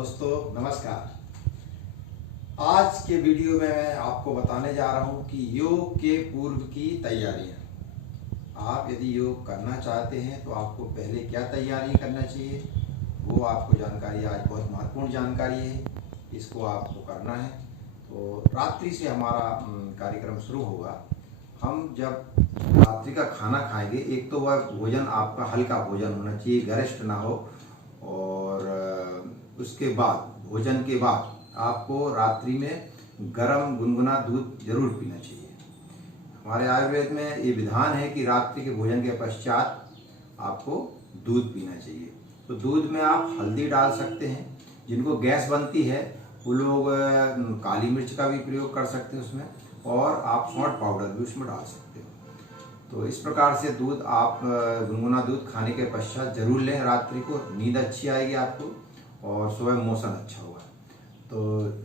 दोस्तों नमस्कार। आज के वीडियो में मैं आपको बताने जा रहा हूं कि योग के पूर्व की तैयारियां। आप यदि योग करना चाहते हैं तो आपको पहले क्या तैयारी करना चाहिए, वो आपको जानकारी, आज बहुत महत्वपूर्ण जानकारी है, इसको आपको करना है। तो रात्रि से हमारा कार्यक्रम शुरू होगा। हम जब रात्रि का खाना खाएंगे, एक तो वह भोजन आपका हल्का भोजन होना चाहिए, गरिष्ठ ना हो, और उसके बाद भोजन के बाद आपको रात्रि में गर्म गुनगुना दूध जरूर पीना चाहिए। हमारे आयुर्वेद में ये विधान है कि रात्रि के भोजन के पश्चात आपको दूध पीना चाहिए। तो दूध में आप हल्दी डाल सकते हैं, जिनको गैस बनती है वो लोग काली मिर्च का भी प्रयोग कर सकते हैं उसमें, और आप सौंठ पाउडर भी उसमें डाल सकते हो। तो इस प्रकार से दूध आप गुनगुना दूध खाने के पश्चात जरूर लें। रात्रि को नींद अच्छी आएगी आपको और सुबह मोशन अच्छा होगा। तो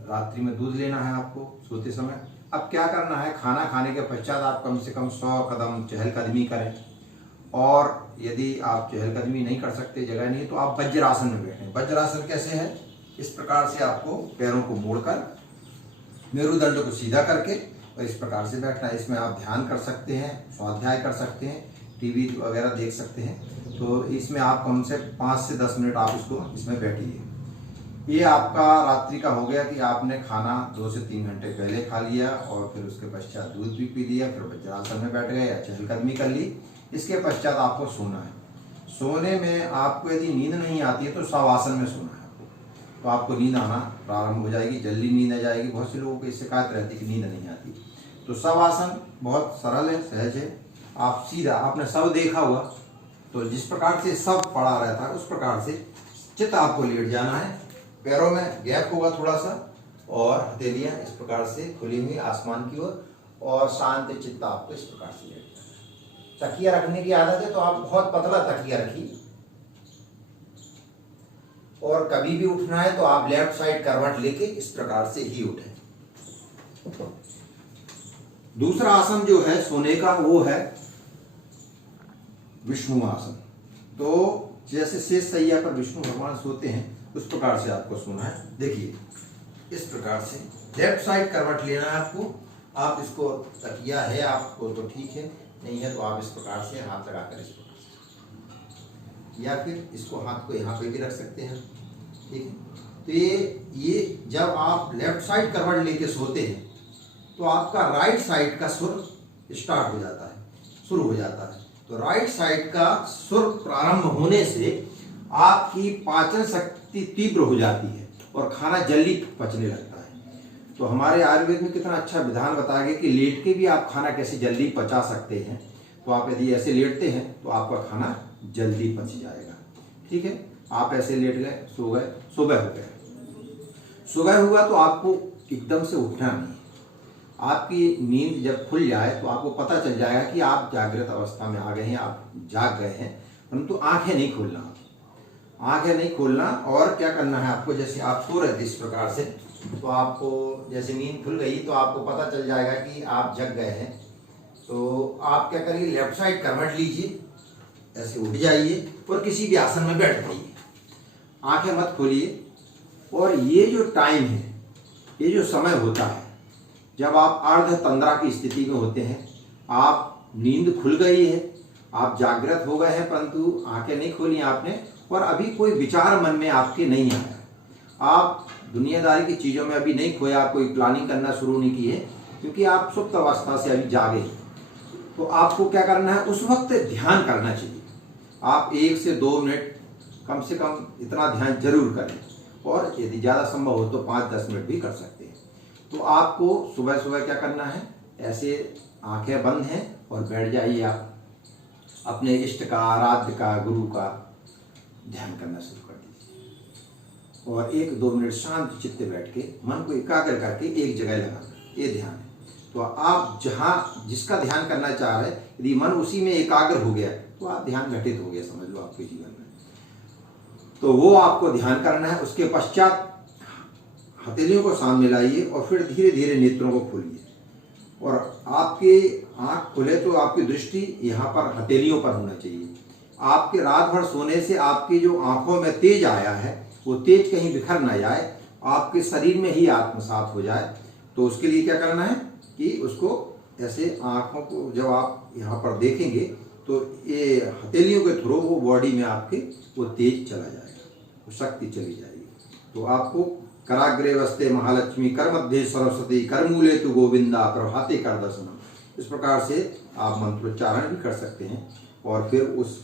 रात्रि में दूध लेना है आपको सोते समय। अब क्या करना है, खाना खाने के पश्चात आप कम से कम 100 कदम चहलकदमी करें, और यदि आप चहलकदमी नहीं कर सकते, जगह नहीं है, तो आप वज्रासन में बैठें। वज्रासन कैसे है, इस प्रकार से आपको पैरों को मोड़कर मेरुदंड को सीधा करके और इस प्रकार से बैठना है। इसमें आप ध्यान कर सकते हैं, स्वाध्याय कर सकते हैं, टीवी वगैरह देख सकते हैं। तो इसमें आप कम से 5 से 10 मिनट आप इसमें बैठिए। ये आपका रात्रि का हो गया कि आपने खाना 2 से 3 घंटे पहले खा लिया और फिर उसके पश्चात दूध भी पी लिया, फिर वज्रासन में बैठ गए या चहलकदमी कर ली। इसके पश्चात आपको सोना है। सोने में आपको यदि नींद नहीं आती है तो शवासन में सोना है आपको, तो आपको नींद आना प्रारंभ हो जाएगी, जल्दी नींद आ जाएगी। बहुत से लोगों को इससे शिकायत रहती है कि नींद नहीं आती। तो शवासन बहुत सरल है, सहज है। आप सीधा, आपने सब देखा हुआ, तो जिस प्रकार से सब पड़ा रहता है उस प्रकार से चित्त आपको लेट जाना है। पैरों में गैप होगा थोड़ा सा, और हथेलियां इस प्रकार से खुली हुई आसमान की ओर, और शांत चित्त आपको इस प्रकार से लेट जाना है। तकिया रखने की आदत है तो आप बहुत पतला तकिया रखिए, और कभी भी उठना है तो आप लेफ्ट साइड करवट लेके इस प्रकार से ही उठें। दूसरा आसन जो है सोने का, वो है विष्णु आसन। तो जैसे शेष सैया पर विष्णु भगवान सोते हैं उस प्रकार से आपको सोना है। देखिए इस प्रकार से लेफ्ट साइड करवट लेना है आपको। आप इसको, तकिया है आपको तो ठीक है, नहीं है तो आप इस प्रकार से हाथ लगाकर इस प्रकार से, या फिर इसको हाथ को यहाँ पे भी रख सकते हैं, ठीक है। तो ये जब आप लेफ्ट साइड करवट लेके सोते हैं तो आपका राइट साइड का सुर स्टार्ट हो जाता है, शुरू हो जाता है। तो राइट साइड का सुर प्रारंभ होने से आपकी पाचन शक्ति तीव्र हो जाती है और खाना जल्दी पचने लगता है। तो हमारे आयुर्वेद में कितना अच्छा विधान बताया गया कि लेट के भी आप खाना कैसे जल्दी पचा सकते हैं। तो आप यदि ऐसे लेटते हैं तो आपका खाना जल्दी पच जाएगा, ठीक है। आप ऐसे लेट गए, सो गए, सुबह हो गया, सुबह हुआ तो आपको एकदम से उठना नहीं। आपकी नींद जब खुल जाए तो आपको पता चल जाएगा कि आप जागृत अवस्था में आ गए हैं, आप जाग गए हैं, परंतु आंखें नहीं खोलना, आंखें नहीं खोलना। और क्या करना है आपको, जैसे आप सो रहे थे इस प्रकार से, तो आपको जैसे नींद खुल गई तो आपको पता चल जाएगा कि आप जग गए हैं। तो आप क्या करिए, लेफ्ट साइड करवट लीजिए, ऐसे उठ जाइए और किसी भी आसन में बैठ जाइए, आंखें मत खोलिए। और ये जो टाइम है, ये जो समय होता है जब आप अर्ध तंद्रा की स्थिति में होते हैं, आप नींद खुल गई है, आप जागृत हो गए हैं, परंतु आंखें नहीं खोली आपने, और अभी कोई विचार मन में आपके नहीं आया, आप दुनियादारी की चीजों में अभी नहीं खोया, आप कोई प्लानिंग करना शुरू नहीं की है, क्योंकि आप सुप्त अवस्था से अभी जागे। तो आपको क्या करना है, उस वक्त ध्यान करना चाहिए। आप 1 से 2 मिनट कम से कम इतना ध्यान जरूर करें, और यदि ज्यादा संभव हो तो 5-10 मिनट भी कर सकते हैं। तो आपको सुबह सुबह क्या करना है, ऐसे आंखें बंद हैं और बैठ जाइए। आप अपने इष्ट का, आराध्य का, गुरु का ध्यान करना शुरू कर दीजिए, और 1-2 मिनट शांत चित्त बैठ के मन को एकाग्र करके एक जगह लगाना, ये ध्यान है। तो आप जहाँ जिसका ध्यान करना चाह रहे हैं, यदि मन उसी में एकाग्र हो गया तो आप ध्यान घटित हो गया, समझ लो आपके जीवन में। तो वो आपको ध्यान करना है। उसके पश्चात हथेलियों को सामने लाइए और फिर धीरे धीरे नेत्रों को खोलिए, और आपके आंख खुले तो आपकी दृष्टि यहाँ पर हथेलियों पर होना चाहिए। आपके रात भर सोने से आपकी जो आंखों में तेज आया है वो तेज कहीं बिखर ना जाए, आपके शरीर में ही आत्मसात हो जाए। तो उसके लिए क्या करना है कि उसको ऐसे आंखों को जब आप यहाँ पर देखेंगे तो ये हथेलियों के थ्रू वो बॉडी में आपके वो तेज चला जाएगा, वो शक्ति चली जाएगी। तो आपको कराग्रे वस्ते महालक्ष्मी, कर मध्य सरस्वती, कर मूले तु गोविंदा, प्रभाते कर दर्शनम, इस प्रकार से आप मंत्रोच्चारण भी कर सकते हैं। और फिर उस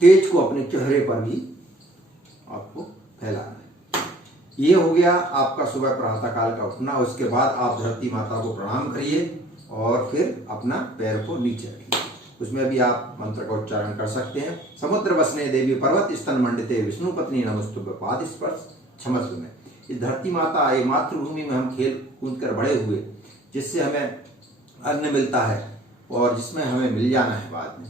तेज को अपने चेहरे पर भी आपको फैलाना है। ये हो गया आपका सुबह प्रातः काल का उठना। उसके बाद आप धरती माता को प्रणाम करिए और फिर अपना पैर को नीचे रखिए। उसमें भी आप मंत्र का उच्चारण कर सकते हैं। समुद्र वसने देवी पर्वत स्तन मंडिते विष्णु पत्नी नमस्तुभ्य पाद स्पर्श क्षमस्व में। इस धरती माता, ये मातृभूमि में हम खेल कूद कर बड़े हुए, जिससे हमें अन्न मिलता है और जिसमें हमें मिल जाना है बाद में,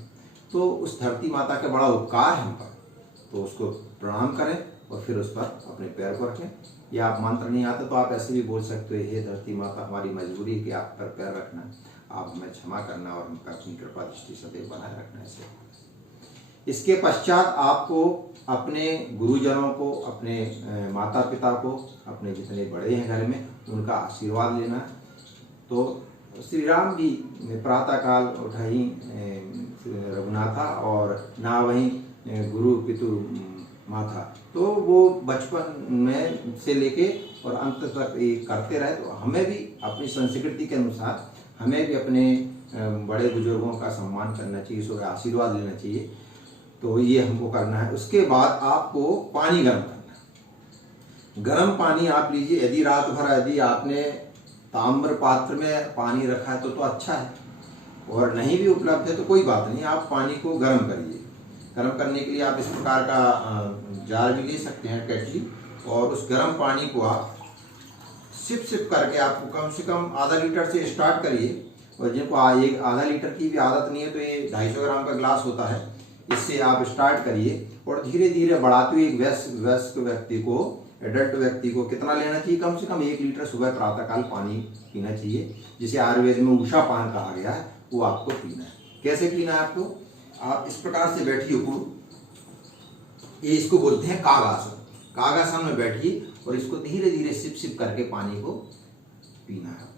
तो उस धरती माता का बड़ा उपकार है हम पर, तो उसको प्रणाम करें और फिर उस पर अपने पैर को रखें। या आप मंत्र नहीं आता तो आप ऐसे भी बोल सकते हो, हे धरती माता, हमारी मजबूरी है कि आप पर पैर रखना, आप हमें क्षमा करना और हम अपनी कृपा दृष्टि सदैव बनाए रखना। ऐसे इसके पश्चात आपको अपने गुरुजनों को, अपने माता पिता को, अपने जितने बड़े हैं घर में, उनका आशीर्वाद लेना है। तो श्री राम भी प्रातः काल उठा ही रघुनाथा और ना वहीं गुरु पितु माथा, तो वो बचपन में से लेके और अंत तक ये करते रहे। तो हमें भी अपनी संस्कृति के अनुसार हमें भी अपने बड़े बुजुर्गों का सम्मान करना चाहिए, उसका आशीर्वाद लेना चाहिए। तो ये हमको करना है। उसके बाद आपको पानी गर्म करना है। गर्म पानी आप लीजिए। यदि रात भर यदि आपने ताम्र पात्र में पानी रखा है तो अच्छा है, और नहीं भी उपलब्ध है तो कोई बात नहीं, आप पानी को गर्म करिए। गर्म करने के लिए आप इस प्रकार का जार भी ले सकते हैं, केटली, और उस गर्म पानी को आप सिप सिप करके, आपको कम से कम आधा लीटर से स्टार्ट करिए। और जिनको एक आधा लीटर की भी आदत नहीं है तो ये 250 ग्राम का ग्लास होता है, इससे आप स्टार्ट करिए और धीरे धीरे बढ़ाते हुए एक वयस्क व्यक्ति को, एडल्ट व्यक्ति को कितना लेना चाहिए, कम से कम 1 लीटर सुबह प्रातःकाल पानी पीना चाहिए, जिसे आयुर्वेद में उषा पान कहा गया है, वो आपको पीना है। कैसे पीना है आपको? आप इस प्रकार से बैठिए, ये इसको बोलते हैं कागासन। कागासन में बैठिए और इसको धीरे धीरे सिप सिप करके पानी को पीना है।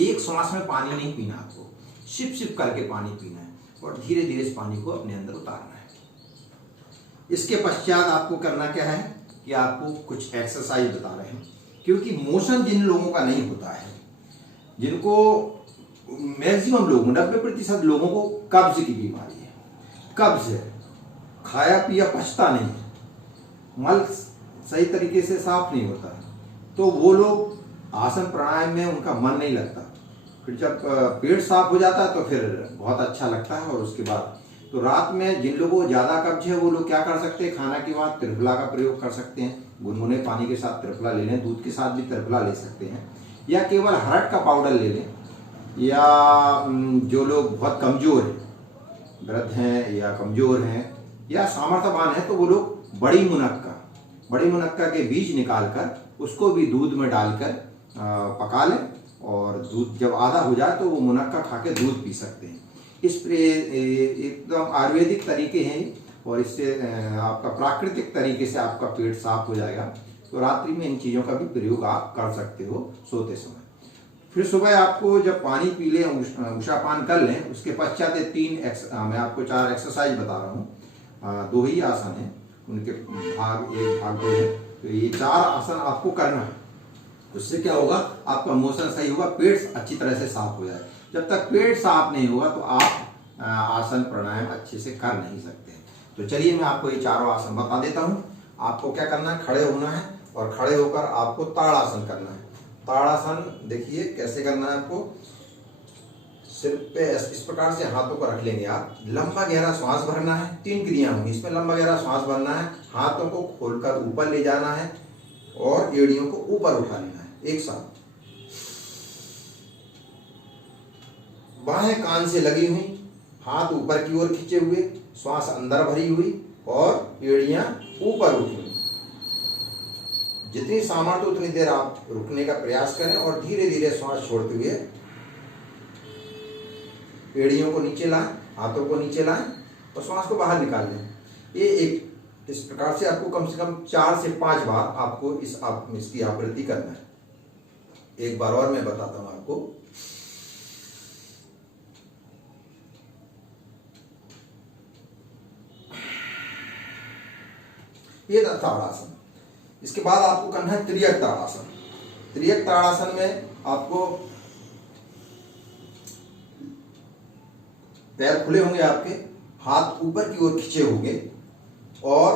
एक श्वास में पानी नहीं पीना, आपको सिप सिप करके पानी पीना है और धीरे धीरे इस पानी को अपने अंदर उतारना है। इसके पश्चात आपको करना क्या है कि आपको कुछ एक्सरसाइज बता रहे हैं, क्योंकि मोशन जिन लोगों का नहीं होता है, जिनको मैक्सिमम लोगों 90% लोगों को कब्ज की बीमारी है, कब्ज है, खाया पिया पचता नहीं है, मल सही तरीके से साफ नहीं होता है, तो वो लोग आसन प्राणायाम में उनका मन नहीं लगता। फिर जब पेट साफ हो जाता है तो फिर बहुत अच्छा लगता है। और उसके बाद तो रात में जिन लोगों को ज़्यादा कब्ज है वो लोग क्या कर सकते हैं, खाना के बाद त्रिफला का प्रयोग कर सकते हैं। गुनगुने पानी के साथ त्रिफला ले लें, दूध के साथ भी त्रिफला ले सकते हैं, या केवल हरड़ का पाउडर ले लें। या जो लोग बहुत कमज़ोर हैं, वृद्ध हैं या कमज़ोर हैं या सामर्थ्यवान हैं, तो वो लोग बड़ी मुनक्का के बीज निकाल कर उसको भी दूध में डालकर पका लें, और दूध जब आधा हो जाए तो वो मुनक्का खा के दूध पी सकते हैं। इस एकदम आयुर्वेदिक तरीके हैं और इससे आपका प्राकृतिक तरीके से आपका पेट साफ हो जाएगा। तो रात्रि में इन चीज़ों का भी प्रयोग आप कर सकते हो सोते समय। फिर सुबह आपको जब पानी पी लें, उषापान कर लें, उसके पश्चात मैं आपको 4 एक्सरसाइज बता रहा हूँ। 2 ही आसन हैं, उनके भाग 1 भाग 2 है, तो ये 4 आसन आपको करना है। उससे क्या होगा, आपका मोशन सही होगा, पेट अच्छी तरह से साफ हो जाए। जब तक पेट साफ नहीं होगा तो आप आसन प्राणायाम अच्छे से कर नहीं सकते। तो चलिए मैं आपको ये 4 आसन बता देता हूँ। आपको क्या करना है, खड़े होना है और खड़े होकर आपको ताड़ासन करना है। ताड़ासन देखिए कैसे करना है आपको। सिर पे इस प्रकार से हाथों को रख लेंगे आप। लंबा गहरा श्वास भरना है। 3 क्रिया होंगी इसमें। लंबा गहरा श्वास भरना है, हाथों को खोलकर ऊपर ले जाना है और एड़ियों को ऊपर उठा लेना है एक साथ। बाहें कान से लगी हुई, हाथ ऊपर की ओर खींचे हुए, श्वास अंदर भरी हुई और एड़ियां ऊपर उठी हुई। जितनी सामर्थ्य उतनी देर आप रुकने का प्रयास करें और धीरे धीरे श्वास छोड़ते हुए एड़ियों को नीचे लाएं, हाथों को नीचे लाएं और श्वास को बाहर निकाल लें। ये एक इस प्रकार से आपको कम से कम 4 से 5 बार आपको इसकी आवृत्ति करना है। एक बार और मैं बताता हूं आपको। ये था ताड़ासन। इसके बाद आपको करना है त्रियक ताड़ासन। त्रियक ताड़ासन में आपको पैर खुले होंगे, आपके हाथ ऊपर की ओर खींचे होंगे और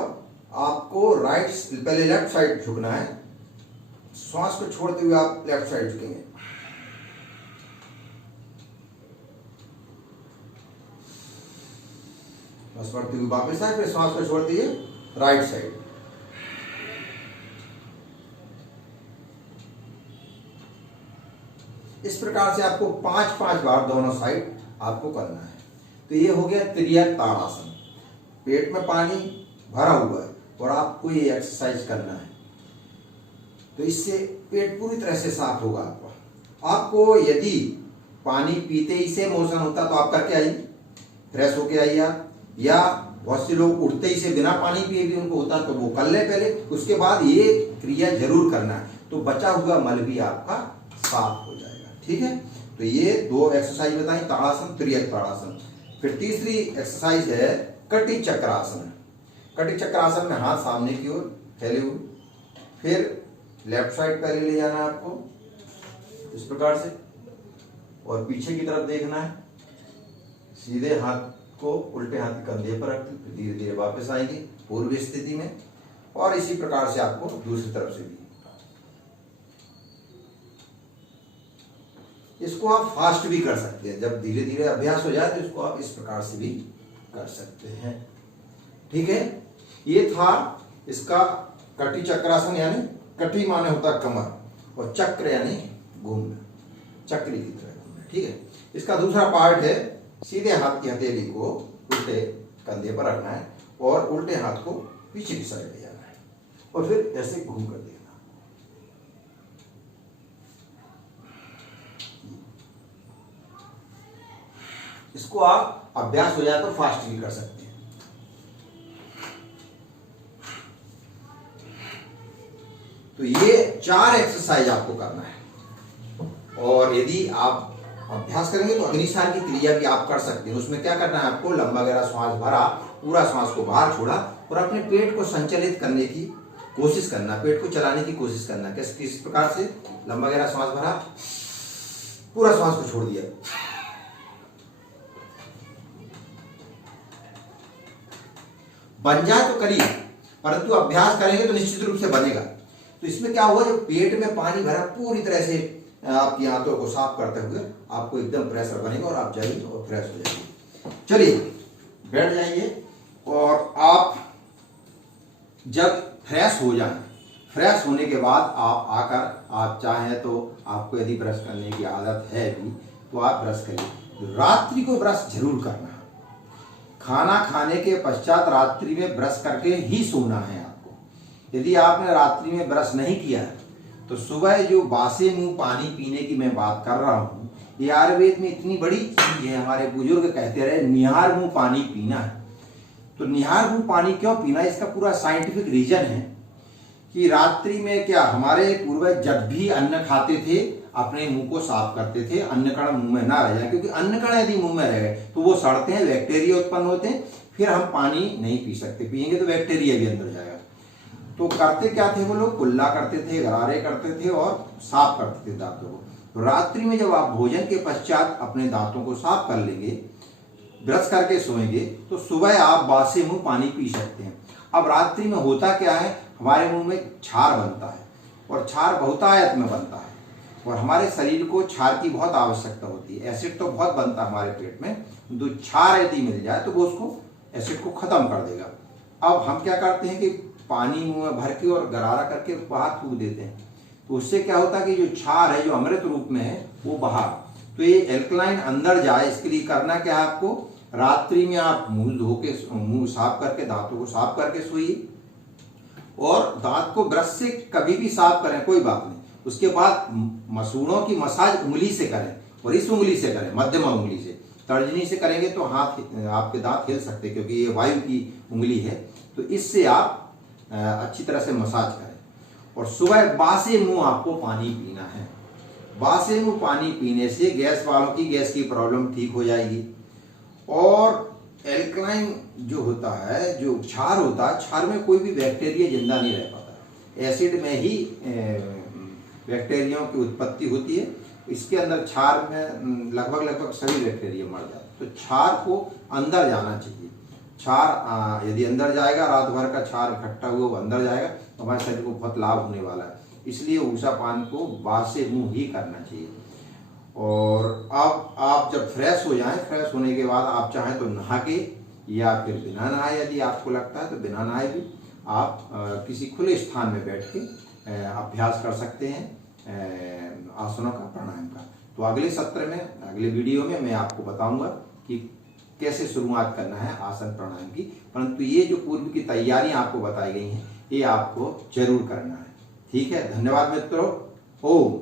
आपको पहले लेफ्ट साइड झुकना है। श्वास को छोड़ते हुए आप लेफ्ट साइड झुकेंगे। बस बढ़ते हुए वापस आए, फिर श्वास को छोड़ते हुए राइट साइड। इस प्रकार से आपको 5-5 बार दोनों साइड आपको करना है। तो ये हो गया त्रियक ताड़ासन। पेट में पानी भरा हुआ है और आपको ये एक्सरसाइज करना है, तो इससे पेट पूरी तरह से साफ होगा। आपको यदि पानी पीते ही से मोशन होता तो आप करके आइए, फ्रेश होके आइए आप। या बहुत से लोग उठते ही से बिना पानी पिए भी उनको होता तो वो कर ले पहले, उसके बाद ये क्रिया जरूर करना है, तो बचा हुआ मल भी आपका साफ हो जाएगा। ठीक है, तो ये 2 एक्सरसाइज बताई, ताड़ासन, त्रियक ताड़ासन। फिर तीसरी एक्सरसाइज है कटी चक्रासन। कटी चक्रासन में हाथ सामने की ओर फैले हुए, फिर लेफ्ट साइड पहले ले जाना है आपको इस प्रकार से और पीछे की तरफ देखना है। सीधे हाथ को उल्टे हाथ के कंधे पर रख के धीरे धीरे वापस आएंगे पूर्व स्थिति में, और इसी प्रकार से आपको दूसरी तरफ से भी। इसको आप फास्ट भी कर सकते हैं, जब धीरे धीरे अभ्यास हो जाए तो इसको आप इस प्रकार से भी कर सकते हैं। ठीक है, ये था इसका कटी चक्रासन, यानी कटी माने होता कमर और चक्र यानी घूमना, चक्री की तरह घूमना। ठीक है, इसका दूसरा पार्ट है सीधे हाथ की हथेली को उल्टे कंधे पर रखना है और उल्टे हाथ को पीछे की साइड ले जाना है और फिर ऐसे घूम कर देखना। इसको आप अभ्यास हो जाए तो फास्ट भी कर सकते हैं। तो ये 4 एक्सरसाइज आपको करना है, और यदि आप अभ्यास करेंगे तो अग्निसार की क्रिया भी आप कर सकते हैं। उसमें क्या करना है, आपको लंबा गहरा श्वास भरा, पूरा श्वास को बाहर छोड़ा और अपने पेट को संचालित करने की कोशिश करना, पेट को चलाने की कोशिश करना। किस प्रकार से, लंबा गहरा श्वास भरा, पूरा श्वास को छोड़ दिया, बन जाए तो करिए, परंतु अभ्यास करेंगे तो निश्चित रूप से बनेगा। तो इसमें क्या हुआ, जो पेट में पानी भरा पूरी तरह से आपकी आंतों को साफ करते हुए आपको एकदम प्रेशर बनेगा और आप जाइए और फ्रेश हो जाइए। चलिए बैठ जाइए, और आप जब फ्रेश हो जाएं, फ्रेश होने के बाद आप आकर, आप चाहें तो आपको यदि ब्रश करने की आदत है भी तो आप ब्रश करिए। रात्रि को ब्रश जरूर करना है, खाना खाने के पश्चात रात्रि में ब्रश करके ही सोना है आपको। यदि आपने रात्रि में ब्रश नहीं किया है तो सुबह जो बासे मुंह पानी पीने की मैं बात कर रहा हूं, ये आयुर्वेद में इतनी बड़ी चीज है। हमारे बुजुर्ग कहते रहे निहार मुंह पानी पीना है। तो निहार मुंह पानी क्यों पीना, इसका पूरा साइंटिफिक रीजन है कि रात्रि में क्या, हमारे पूर्वज जब भी अन्न खाते थे अपने मुंह को साफ करते थे, अन्न कण मुंह में ना रह जाए, क्योंकि अन्न कण यदि मुंह में रह गए तो वो सड़ते हैं, बैक्टीरिया उत्पन्न होते हैं, फिर हम पानी नहीं पी सकते, पिएंगे तो बैक्टीरिया भी अंदर जाएगा। तो करते क्या थे वो लोग, कुल्ला करते थे, गरारे करते थे और साफ करते थे दांतों को। तो रात्रि में जब आप भोजन के पश्चात अपने दांतों को साफ कर लेंगे, ब्रश करके सोएंगे, तो सुबह आप बासे मुंह पानी पी सकते हैं। अब रात्रि में होता क्या है, हमारे मुंह में क्षार बनता है और क्षार बहुतायत में बनता है, और हमारे शरीर को क्षार की बहुत आवश्यकता होती है। एसिड तो बहुत बनता है हमारे पेट में, तो क्षार यदि मिल जाए तो वो उसको एसिड को खत्म कर देगा। अब हम क्या करते हैं कि पानी मुंह में भर के और गरारा करके बाहर थूक देते हैं, तो उससे क्या होता है कि जो क्षार है, जो अमृत रूप में है, वो बाहर, तो ये एल्कलाइन अंदर जाए, इसके लिए करना क्या है आपको, रात्रि में आप मुंह धो के, मुंह साफ करके, दांतों को साफ करके सोइए, और दांत को ब्रश से कभी भी साफ करें, कोई बात नहीं। उसके बाद मसूड़ों की मसाज उंगली से करें, और इस उंगली से करें, मध्यमा उंगली से, तर्जनी से करेंगे तो हाथ आपके दांत हिल सकते हैं, क्योंकि ये वायु की उंगली है। तो इससे आप अच्छी तरह से मसाज करें। और सुबह बासे मुंह आपको पानी पीना है। बासे मुंह पानी पीने से गैस वालों की गैस की प्रॉब्लम ठीक हो जाएगी। और एल्कलाइन जो होता है, जो क्षार होता है, क्षार में कोई भी बैक्टीरिया जिंदा नहीं रह पाता। एसिड में ही बैक्टीरियाओं की उत्पत्ति होती है। इसके अंदर क्षार में लगभग सभी बैक्टीरिया मर जाते हैं। तो क्षार को अंदर जाना चाहिए। क्षार यदि अंदर जाएगा, रात भर का क्षार इकट्ठा हुआ वो अंदर जाएगा, तो हमारे शरीर को बहुत लाभ होने वाला है। इसलिए ऊषा पान को बासे मुंह ही करना चाहिए। और अब आप जब फ्रेश हो जाएं, फ्रेश होने के बाद आप चाहें तो नहा के या फिर बिना नहाए, यदि आपको लगता है तो बिना नहाए भी आप किसी खुले स्थान में बैठ के अभ्यास कर सकते हैं आसनों का, प्राणायाम का। तो अगले सत्र में, अगले वीडियो में मैं आपको बताऊंगा कि कैसे शुरुआत करना है आसन प्राणायाम की। परंतु ये जो पूर्व की तैयारियां आपको बताई गई हैं, ये आपको जरूर करना है। ठीक है, धन्यवाद मित्रों। ओम।